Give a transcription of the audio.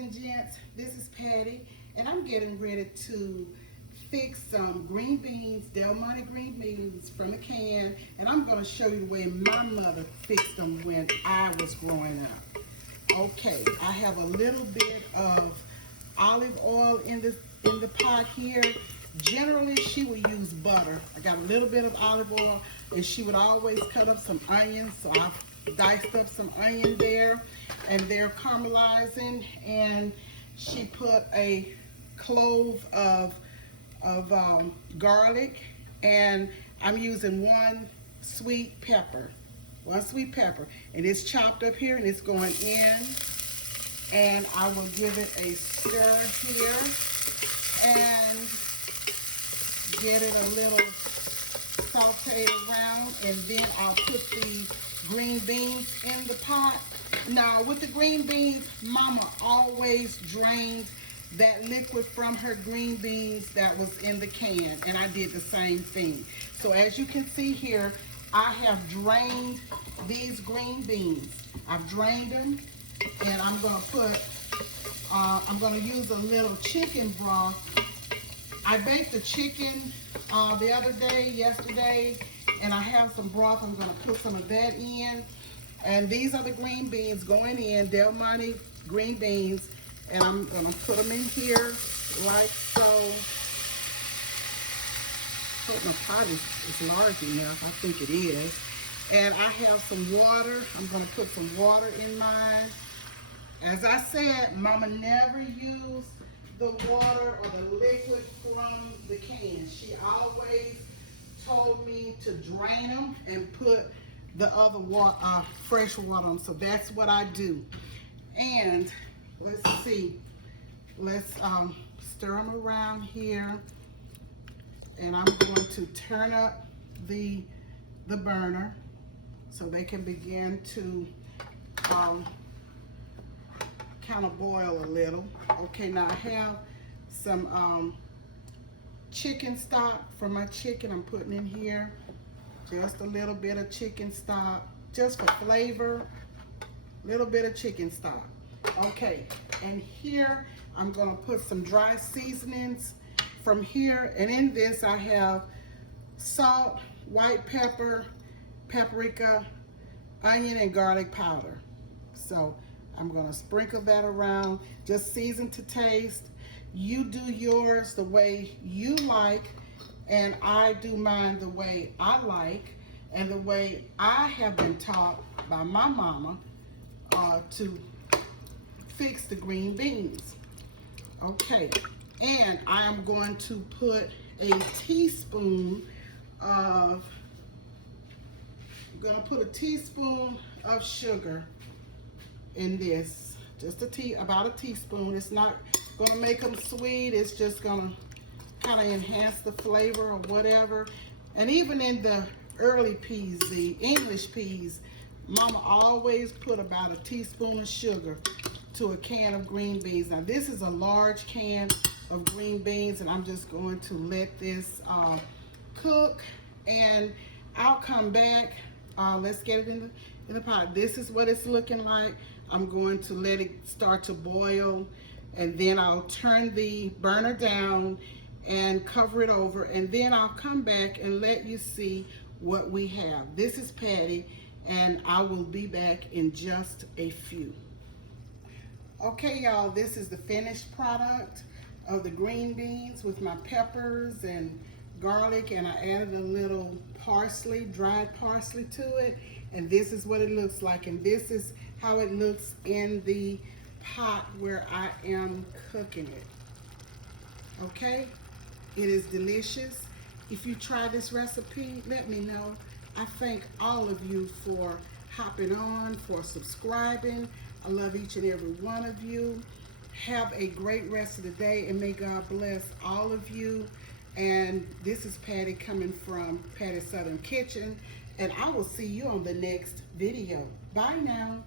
and gents, this is Patty, and I'm getting ready to fix some green beans, Del Monte green beans from a can, and I'm going to show you the way my mother fixed them when I was growing up. Okay, I have a little bit of olive oil in the pot here. Generally, she would use butter. I got a little bit of olive oil, and she would always cut up some onions, so I diced up some onion there, and they're caramelizing, and she put a clove of garlic, and I'm using one sweet pepper, and it's chopped up here, and it's going in, and I will give it a stir here, and get it a little sauteed around, and then I'll put the green beans in the pot. Now with the green beans, Mama always drained that liquid from her green beans that was in the can, and I did the same thing. So as you can see here, I have drained these green beans. I've drained them, and I'm gonna use a little chicken broth. I baked the chicken the other day, yesterday, and I have some broth. I'm gonna put some of that in. And these are the green beans going in, Del Monte green beans. And I'm gonna put them in here like so. But my pot is large enough, I think it is. And I have some water. I'm gonna put some water in mine. As I said, Mama never used the water or the liquid from the can. She always told me to drain them and put the other water, fresh water on. So that's what I do. And let's see, let's stir them around here, and I'm going to turn up the burner so they can begin to kind of boil a little. Okay, now I have some chicken stock from my chicken. I'm putting in here just a little bit of chicken stock, just for flavor, little bit of chicken stock. Okay, and here I'm gonna put some dry seasonings from here, and in this I have salt, white pepper, paprika, onion, and garlic powder. So I'm gonna sprinkle that around, just season to taste. You do yours the way you like, and I do mine the way I like, and the way I have been taught by my mama to fix the green beans. Okay, and I am going to put a teaspoon of, of sugar in this. Just about a teaspoon. It's not gonna make them sweet. It's just gonna kind of enhance the flavor or whatever. And even in the early peas, the English peas, Mama always put about a teaspoon of sugar to a can of green beans. Now this is a large can of green beans, and I'm just going to let this cook, and I'll come back. Let's get it in the pot. This is what it's looking like. I'm going to let it start to boil, and then I'll turn the burner down and cover it over, and then I'll come back and let you see what we have. This is Patty, and I will be back in just a few. Okay, y'all, this is the finished product of the green beans with my peppers and garlic, and I added a little parsley, dried parsley to it, and this is what it looks like, and this is how it looks in the pot where I am cooking it. Okay, it is delicious. If you try this recipe, let me know. I thank all of you for hopping on, for subscribing. I love each and every one of you. Have a great rest of the day, and may God bless all of you. And this is Patty coming from Patty's Southern Kitchen, and I will see you on the next video. Bye now.